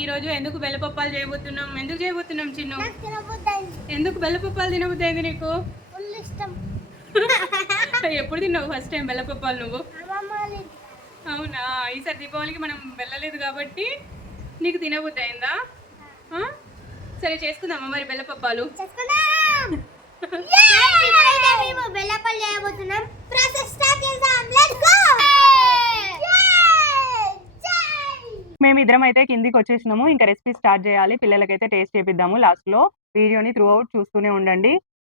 ఈరోజు ఎందుకు బెల్లపప్పాలు చేయబోతున్నాం? ఎందుకు చేయబోతున్నాం చిన్ను? ఎందుకు బెల్లపప్పాలు తినబుద్ధి అయింది నీకు? ఎప్పుడు తిన్నావు ఫస్ట్ టైం బెల్లపప్పాలు నువ్వు? అవునా, ఈసారి దీపావళికి మనం వెళ్ళలేదు కాబట్టి నీకు తినబుద్ధి అయిందా? సరే చేసుకుందామా మరి బెల్లపప్పాలు? మేమిద్దరం అయితే కిందికి వచ్చేసినాము. ఇంకా రెసిపీ స్టార్ట్ చేయాలి. పిల్లలకైతే టేస్ట్ చేపిద్దాము. లాస్ట్లో వీడియోని త్రూ అవుట్ చూస్తూనే ఉండండి.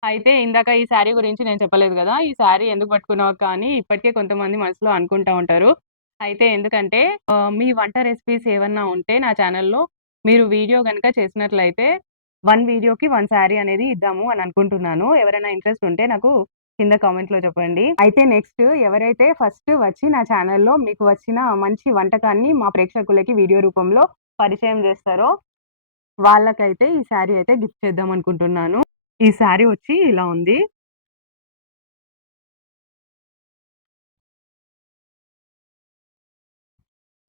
అయితే ఇందాక ఈ శారీ గురించి నేను చెప్పలేదు కదా, ఈ శారీ ఎందుకు పట్టుకున్నావు కానీ ఇప్పటికే కొంతమంది మనసులో అనుకుంటా ఉంటారు. అయితే ఎందుకంటే మీ వంట రెసిపీస్ ఏమన్నా ఉంటే నా ఛానల్లో మీరు వీడియో కనుక చేసినట్లయితే 1 వీడియోకి 1 శారీ అనేది ఇద్దాము అని అనుకుంటున్నాను. ఎవరైనా ఇంట్రెస్ట్ ఉంటే నాకు కింద కామెంట్లో చెప్పండి. అయితే నెక్స్ట్ ఎవరైతే ఫస్ట్ వచ్చి నా ఛానల్లో మీకు వచ్చిన మంచి వంటకాన్ని మా ప్రేక్షకులకి వీడియో రూపంలో పరిచయం చేస్తారో వాళ్ళకైతే ఈ శారీ అయితే గిఫ్ట్ చేద్దాం అనుకుంటున్నాను. ఈ శారీ వచ్చి ఇలా ఉంది.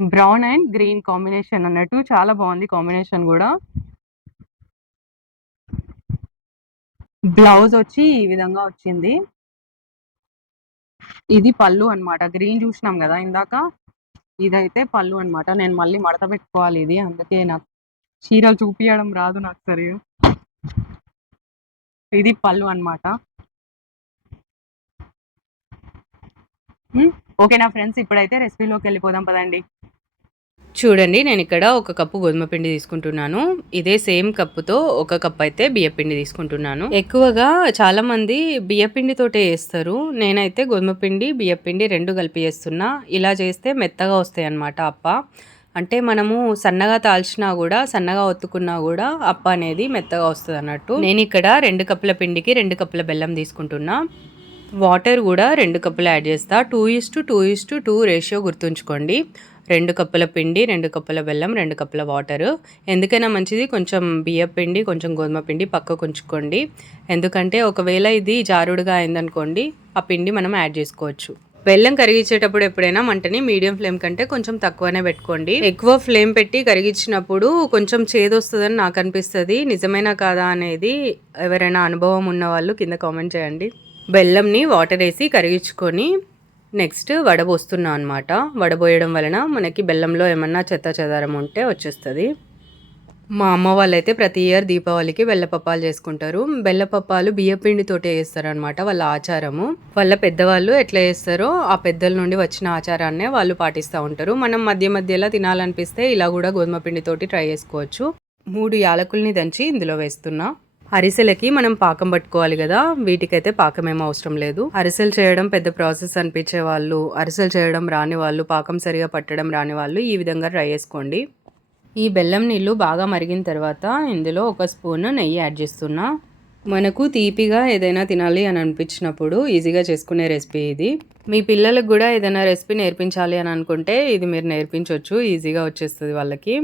బ్రౌన్ అండ్ గ్రీన్ కాంబినేషన్ అన్నట్టు చాలా బాగుంది కాంబినేషన్ కూడా. బ్లౌజ్ వచ్చి ఈ విధంగా వచ్చింది. ఇది పళ్ళు అన్నమాట. గ్రీన్ చూసినాం కదా ఇందాక, ఇదైతే పళ్ళు అన్నమాట. నేను మళ్ళీ మడత పెట్టుకోవాలి ఇది, అందుకే నాకు చీరలు చూపియడం రాదు నాకు సరిగా. ఇది పళ్ళు అన్నమాట. ఓకేనా ఫ్రెండ్స్, ఇప్పుడైతే రెసిపీలోకి వెళ్ళిపోదాం పదండి. చూడండి, నేను ఇక్కడ 1 కప్పు గోధుమ పిండి తీసుకుంటున్నాను. ఇదే సేమ్ కప్పుతో 1 కప్ అయితే బియ్యపిండి తీసుకుంటున్నాను. ఎక్కువగా చాలామంది బియ్యపిండితోటే చేస్తారు. నేనైతే గోధుమ పిండి బియ్యపిండి 2 కలిపి చేస్తున్నా. ఇలా చేస్తే మెత్తగా వస్తాయి అన్నమాట అప్ప. అంటే మనము సన్నగా తాల్చినా కూడా, సన్నగా ఒత్తుకున్నా కూడా అప్ప అనేది మెత్తగా వస్తుంది అన్నట్టు. నేను ఇక్కడ 2 కప్పుల పిండికి 2 కప్పుల బెల్లం తీసుకుంటున్నా. వాటర్ కూడా 2 కప్పులు యాడ్ చేస్తా. 2:2:2 రేషియో గుర్తుంచుకోండి. 2 కప్పుల పిండి, 2 కప్పుల బెల్లం, 2 కప్పుల వాటర్. ఎందుకైనా మంచిది కొంచెం బియ్య పిండి, కొంచెం గోధుమ పిండి పక్కకు ఉంచుకోండి. ఎందుకంటే ఒకవేళ ఇది జారుడుగా అయిందనుకోండి, ఆ పిండి మనం యాడ్ చేసుకోవచ్చు. బెల్లం కరిగించేటప్పుడు ఎప్పుడైనా మంటని మీడియం ఫ్లేమ్ కంటే కొంచెం తక్కువనే పెట్టుకోండి. ఎక్కువ ఫ్లేమ్ పెట్టి కరిగించినప్పుడు కొంచెం చేదు వస్తుందని నాకు అనిపిస్తుంది. నిజమేనా కాదా అనేది ఎవరైనా అనుభవం ఉన్న వాళ్ళు కింద కామెంట్ చేయండి. బెల్లంని వాటర్ వేసి కరిగించుకొని నెక్స్ట్ వడబోస్తున్నా అనమాట. వడబోయడం వలన మనకి బెల్లంలో ఏమన్నా చెత్త చెదారం ఉంటే వచ్చేస్తుంది. మా అమ్మ వాళ్ళైతే ప్రతి ఇయర్ దీపావళికి బెల్లపప్పాలు చేసుకుంటారు. బెల్లపప్పాలు బియ్యపిండితోటే చేస్తారనమాట, వాళ్ళ ఆచారము. వాళ్ళ పెద్దవాళ్ళు ఎట్లా చేస్తారో ఆ పెద్దల నుండి వచ్చిన ఆచారాన్నే వాళ్ళు పాటిస్తూ ఉంటారు. మనం మధ్య మధ్యలో తినాలనిపిస్తే ఇలా కూడా గోధుమ పిండితోటి ట్రై చేసుకోవచ్చు. 3 యాలకుల్ని దంచి ఇందులో వేస్తున్నా. అరిసెలకి మనం పాకం పట్టుకోవాలి కదా, వీటికైతే పాకం ఏమో అవసరం లేదు. అరిసెలు చేయడం పెద్ద ప్రాసెస్ అనిపించే వాళ్ళు, అరిసెలు చేయడం రాని వాళ్ళు, పాకం సరిగా పట్టడం రాని వాళ్ళు ఈ విధంగా ట్రై చేసుకోండి. ఈ బెల్లం నీళ్ళు బాగా మరిగిన తర్వాత ఇందులో 1 స్పూన్ నెయ్యి యాడ్ చేస్తున్నా. మనకు తీపిగా ఏదైనా తినాలి అని అనిపించినప్పుడు ఈజీగా చేసుకునే రెసిపీ ఇది. మీ పిల్లలకు కూడా ఏదైనా రెసిపీ నేర్పించాలి అని అనుకుంటే ఇది మీరు నేర్పించవచ్చు, ఈజీగా వచ్చేస్తుంది వాళ్ళకి.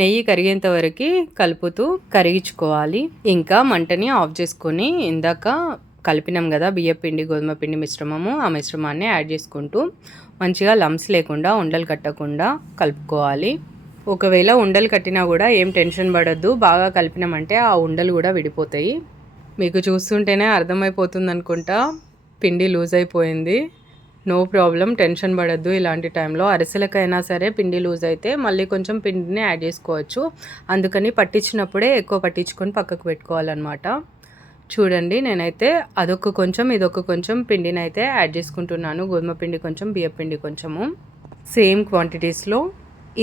నెయ్యి కరిగేంత వరకు కలుపుతూ కరిగించుకోవాలి. ఇంకా మంటని ఆఫ్ చేసుకొని ఇందాక కలిపినాం కదా బియ్యపిండి గోధుమ పిండి మిశ్రమము, ఆ మిశ్రమాన్ని యాడ్ చేసుకుంటూ మంచిగా లంప్స్ లేకుండా, ఉండలు కట్టకుండా కలుపుకోవాలి. ఒకవేళ ఉండలు కట్టినా కూడా ఏం టెన్షన్ పడద్దు, బాగా కలిపినామంటే ఆ ఉండలు కూడా విడిపోతాయి. మీకు చూస్తుంటేనే అర్థమైపోతుంది అనుకుంటా, పిండి లూజ్ అయిపోయింది. నో ప్రాబ్లం, టెన్షన్ పడద్దు. ఇలాంటి టైంలో అరిసెలకైనా సరే పిండి లూజ్ అయితే మళ్ళీ కొంచెం పిండిని యాడ్ చేసుకోవచ్చు. అందుకని పట్టించినప్పుడే ఎక్కువ పట్టించుకొని పక్కకు పెట్టుకోవాలన్నమాట. చూడండి, నేనైతే అదొక కొంచెం ఇదొక కొంచెం పిండిని అయితే యాడ్ చేసుకుంటున్నాను. గోధుమ పిండి కొంచెం, బియ్య పిండి కొంచెము, సేమ్ క్వాంటిటీస్లో.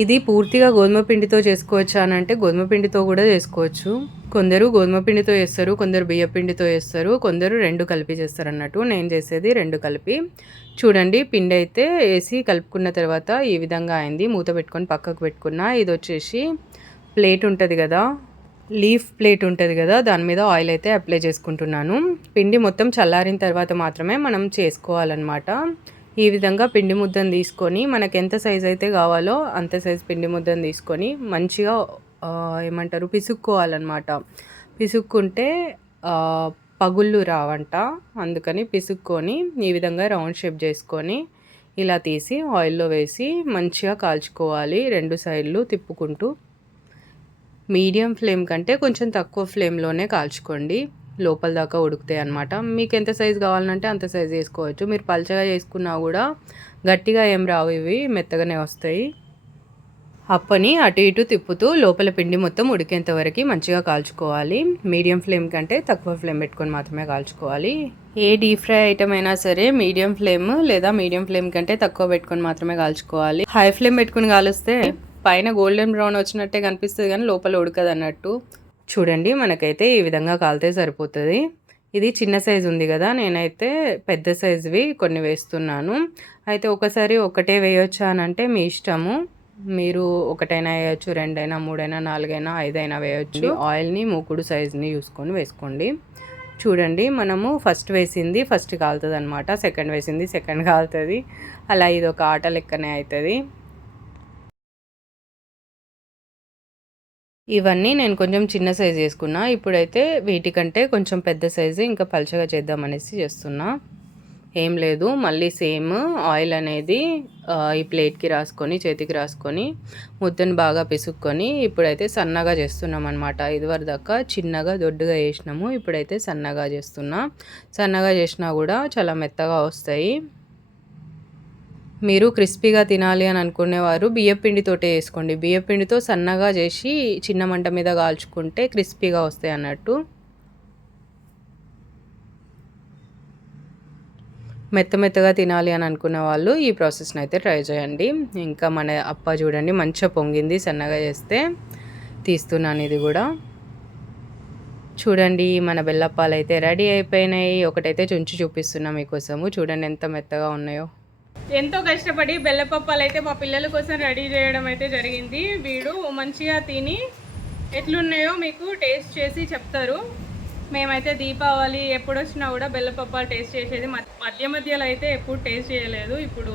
ఇది పూర్తిగా గోధుమ పిండితో చేసుకోవచ్చా అని అంటే గోధుమ పిండితో కూడా చేసుకోవచ్చు. కొందరు గోధుమ పిండితో చేస్తారు, కొందరు బియ్య పిండితో చేస్తారు, కొందరు 2 కలిపి చేస్తారు అన్నట్టు. నేను చేసేది 2 కలిపి. చూడండి, పిండి అయితే వేసి కలుపుకున్న తర్వాత ఈ విధంగా అయింది. మూత పెట్టుకొని పక్కకు పెట్టుకున్నా. ఇది వచ్చేసి ప్లేట్ ఉంటుంది కదా, లీఫ్ ప్లేట్ ఉంటుంది కదా, దాని మీద ఆయిల్ అయితే అప్లై చేసుకుంటున్నాను. పిండి మొత్తం చల్లారిన తర్వాత మాత్రమే మనం చేసుకోవాలన్నమాట. ఈ విధంగా పిండి ముద్దను తీసుకొని మనకు ఎంత సైజ్ అయితే కావాలో అంత సైజ్ పిండి ముద్దను తీసుకొని మంచిగా ఏమంటారు పిసుక్కోవాలన్నమాట. పిసుక్కుంటే పగుళ్ళు రావంట, అందుకని పిసుక్కొని ఈ విధంగా రౌండ్ షేప్ చేసుకొని ఇలా తీసి ఆయిల్లో వేసి మంచిగా కాల్చుకోవాలి 2 సైడ్లు తిప్పుకుంటూ. మీడియం ఫ్లేమ్ కంటే కొంచెం తక్కువ ఫ్లేమ్‌లోనే కాల్చుకోండి. లోపల దాకా ఉడుకుతాయి అన్నమాట. మీకు ఎంత సైజ్ కావాలంటే అంత సైజ్ చేసుకోవచ్చు. మీరు పల్చగా చేసుకున్నా కూడా గట్టిగా ఏం రావు, ఇవి మెత్తగానే వస్తాయి. అప్పని అటు ఇటు తిప్పుతూ లోపల పిండి మొత్తం ఉడికేంత వరకు మంచిగా కాల్చుకోవాలి. మీడియం ఫ్లేమ్ కంటే తక్కువ ఫ్లేమ్ పెట్టుకొని మాత్రమే కాల్చుకోవాలి. ఏ డీప్ ఫ్రై ఐటమ్ అయినా సరే మీడియం ఫ్లేమ్ లేదా మీడియం ఫ్లేమ్ కంటే తక్కువ పెట్టుకొని మాత్రమే కాల్చుకోవాలి. హై ఫ్లేమ్ పెట్టుకొని కాలుస్తే పైన గోల్డెన్ బ్రౌన్ వచ్చినట్టే కనిపిస్తుంది కానీ లోపల ఉడకదు అన్నట్టు. చూడండి, మనకైతే ఈ విధంగా కాలితే సరిపోతుంది. ఇది చిన్న సైజు ఉంది కదా, నేనైతే పెద్ద సైజువి కొన్ని వేస్తున్నాను. అయితే ఒకసారి ఒకటే వేయొచ్చా అని అంటే మీ ఇష్టము. మీరు ఒకటైనా వేయొచ్చు, రెండైనా, మూడైనా, నాలుగైనా, ఐదైనా వేయొచ్చు. ఆయిల్ని మూకుడు సైజుని చూసుకొని వేసుకోండి. చూడండి, మనము ఫస్ట్ వేసింది ఫస్ట్ కాలుతుంది అనమాట, సెకండ్ వేసింది సెకండ్ కాలుతుంది. అలా ఇది ఒక ఆట లెక్కనే అవుతుంది. ఇవన్నీ నేను కొంచెం చిన్న సైజు చేసుకున్నా. ఇప్పుడైతే వీటికంటే కొంచెం పెద్ద సైజు ఇంకా పలుచగా చేద్దామనేసి చేస్తున్నా. ఏం లేదు, మళ్ళీ సేమ్ ఆయిల్ అనేది ఈ ప్లేట్కి రాసుకొని చేతికి రాసుకొని ముద్దను బాగా పిసుక్కొని ఇప్పుడైతే సన్నగా చేస్తున్నాం అనమాట. ఇదివరకు దాకా చిన్నగా దొడ్డుగా చేసినాము, ఇప్పుడైతే సన్నగా చేస్తున్నా. సన్నగా చేసినా కూడా చాలా మెత్తగా వస్తాయి. మీరు క్రిస్పీగా తినాలి అని అనుకునేవారు బియ్యపిండితోటే వేసుకోండి. బియ్యపిండితో సన్నగా చేసి చిన్న మంట మీద కాల్చుకుంటే క్రిస్పీగా వస్తాయి అన్నట్టు. మెత్తగా తినాలి అని అనుకున్న వాళ్ళు ఈ ప్రాసెస్ని అయితే ట్రై చేయండి. ఇంకా మన అప్ప చూడండి మంచిగా పొంగింది, సన్నగా చేస్తే తీస్తున్నాను. ఇది కూడా చూడండి, మన బెల్లప్పాలు అయితే రెడీ అయిపోయినాయి. ఒకటైతే చుంచి చూపిస్తున్నా మీకోసము. చూడండి ఎంత మెత్తగా ఉన్నాయో. ఎంతో కష్టపడి బెల్లపప్పాలు అయితే మా పిల్లల కోసం రెడీ చేయడం అయితే జరిగింది. వీడు మంచిగా తిని ఎట్లున్నాయో మీకు టేస్ట్ చేసి చెప్తారు. మేమైతే దీపావళి ఎప్పుడు వచ్చినా కూడా బెల్లపప్పాలు టేస్ట్ చేసేది. మధ్యలో అయితే ఎప్పుడు టేస్ట్ చేయలేదు. ఇప్పుడు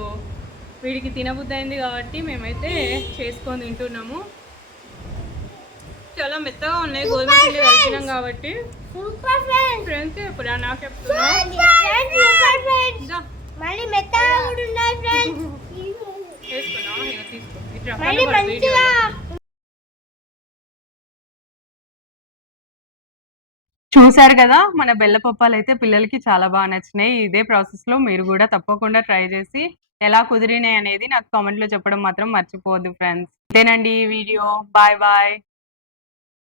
వీడికి తినబుద్ధి అయింది కాబట్టి మేమైతే చేసుకొని తింటున్నాము. చాలా మెత్తగా ఉన్నాయి, గోధుమ పిండి కలిపినాం కాబట్టి. ఫ్రెండ్స్ ఇప్పుడు నాకు చెప్తున్నా చూసారు కదా, మన బెల్లపప్పాలు అయితే పిల్లలకి చాలా బాగా నచ్చినాయి. ఇదే ప్రాసెస్ లో మీరు కూడా తప్పకుండా ట్రై చేసి ఎలా కుదిరినాయి అనేది నాకు కామెంట్ లో చెప్పడం మాత్రం మర్చిపోవద్దు ఫ్రెండ్స్. ఇదేనండి ఈ వీడియో. Bye bye.